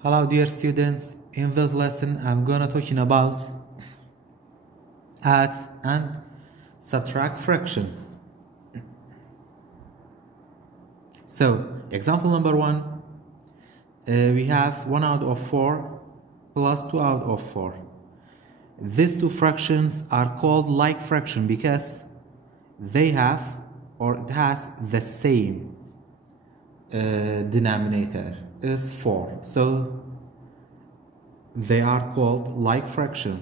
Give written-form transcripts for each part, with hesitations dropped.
Hello dear students, in this lesson I'm gonna talking about add and subtract fraction. So example number 1, we have 1 out of 4 plus 2 out of 4. These two fractions are called like fraction because they have or it has the same denominator is 4, so they are called like fraction.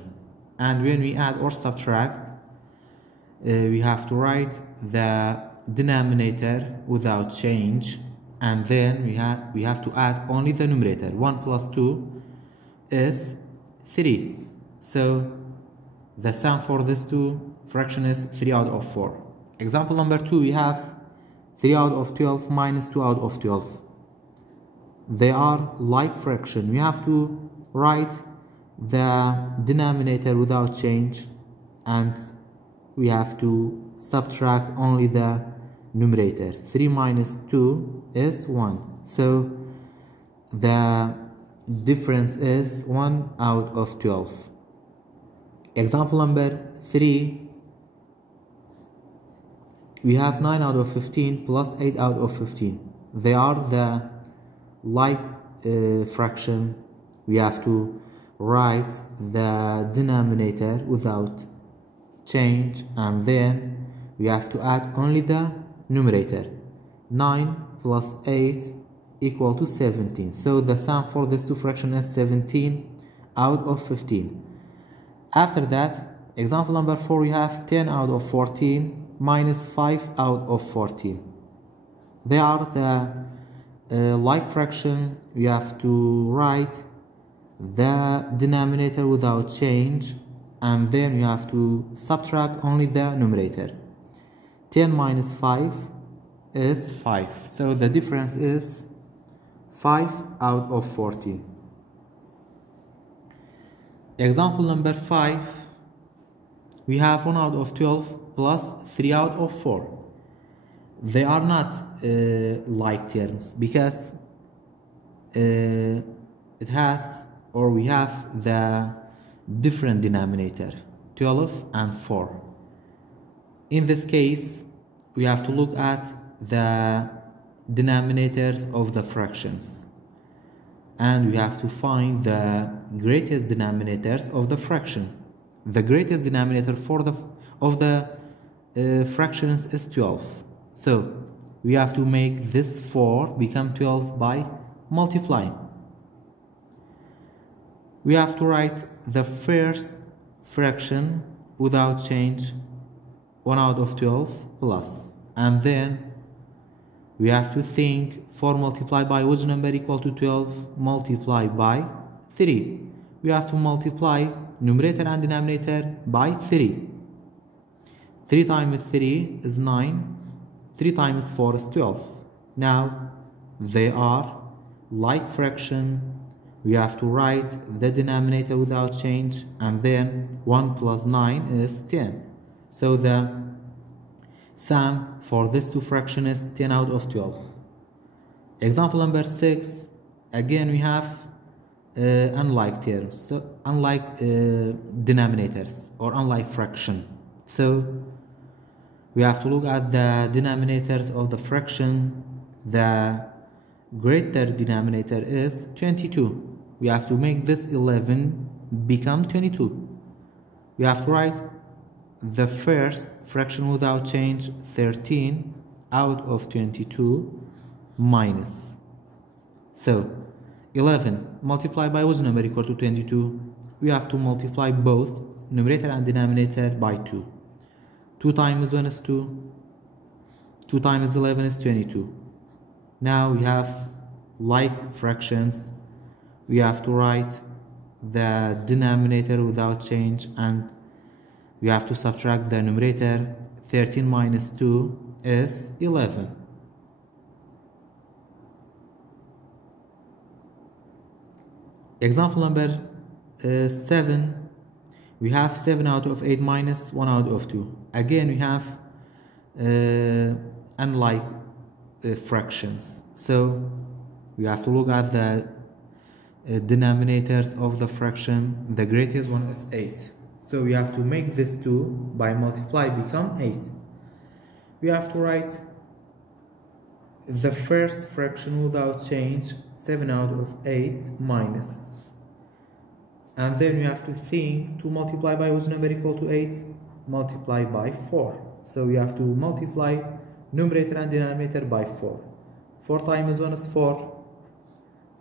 And when we add or subtract, we have to write the denominator without change, and then we have to add only the numerator. 1 plus 2 is 3, so the sum for this two fraction is 3 out of 4. Example number 2, we have 3 out of 12 minus 2 out of 12. They are like fraction. We have to write the denominator without change, and we have to subtract only the numerator. 3 minus 2 is 1, so the difference is 1 out of 12. Example number 3, we have 9 out of 15 plus 8 out of 15. They are the like fraction. We have to write the denominator without change, and then we have to add only the numerator. 9 plus 8 equal to 17, so the sum for this two fraction is 17 out of 15. After that, example number 4, we have 10 out of 14 minus 5 out of 14. They are the like fraction. We have to write the denominator without change, and then we have to subtract only the numerator. 10 minus 5 is 5, so the difference is 5 out of 14. Example number 5, we have 1 out of 12 plus 3 out of 4. They are not like terms because it has, or we have the different denominator, 12 and 4. In this case, we have to look at the denominators of the fractions, and we have to find the greatest denominators of the fraction. The greatest denominator of the fractions is 12, so we have to make this 4 become 12 by multiplying. We have to write the first fraction without change, 1 out of 12 plus, and then we have to think 4 multiplied by which number equal to 12 multiplied by 3. We have to multiply numerator and denominator by 3. 3 times 3 is 9, 3 times 4 is 12. Now they are like fraction. We have to write the denominator without change, and then 1 plus 9 is 10. So the sum for this two fraction is 10 out of 12. Example number 6, again we have unlike terms, so unlike denominators or unlike fraction. So we have to look at the denominators of the fraction. The greater denominator is 22. We have to make this 11 become 22. We have to write the first fraction without change, 13 out of 22 minus. So 11 multiplied by which number equal to 22? We have to multiply both numerator and denominator by 2. 2 times 1 is 2. 2 times 11 is 22. Now we have like fractions. We have to write the denominator without change, and we have to subtract the numerator. 13 minus 2 is 11. Example number 7, we have 7 out of 8 minus 1 out of 2. Again we have unlike fractions, so we have to look at the denominators of the fraction. The greatest one is 8. So we have to make this 2 by multiply become 8. We have to write the first fraction without change, 7 out of 8 minus. And then we have to think to multiply by which number equal to 8? Multiply by 4. So we have to multiply numerator and denominator by 4. 4 times 1 is 4.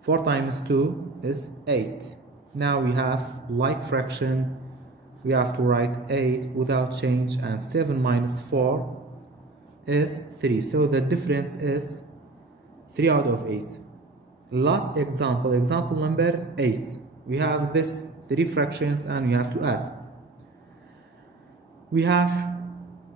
4 times 2 is 8. Now we have like fraction. We have to write 8 without change, and 7 minus 4 is 3. So the difference is 3 out of 8. Last example, example number 8. We have this 3 fractions and we have to add. We have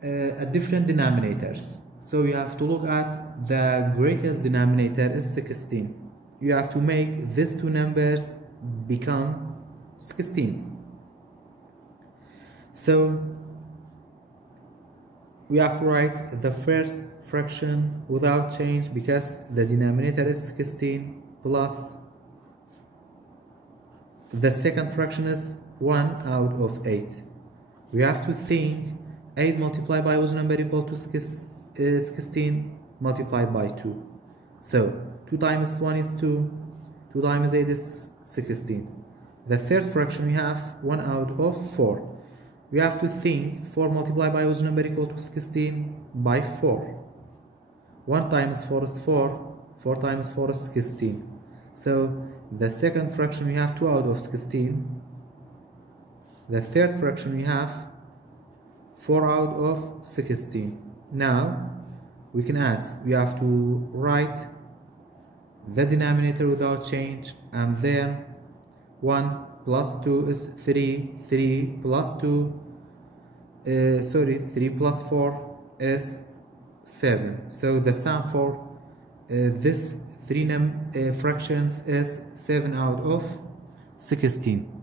a different denominators. So we have to look at the greatest denominator is 16. You have to make these two numbers become 16. So we have to write the first fraction without change because the denominator is 16 plus the second fraction is 1 out of 8. We have to think 8 multiplied by which number equal to 16 multiplied by 2. So 2 times 1 is 2, 2 times 8 is 16. The third fraction we have 1 out of 4. We have to think 4 multiplied by which number equal to 16 by 4. 1 times 4 is 4, 4 times 4 is 16. So the second fraction we have 2 out of 16. The third fraction we have 4 out of 16. Now we can add. We have to write the denominator without change, and then 1 plus 2 is 3, 3 plus 2, 3 plus 4 is 7. So the sum for this 3 fractions is 7 out of 16.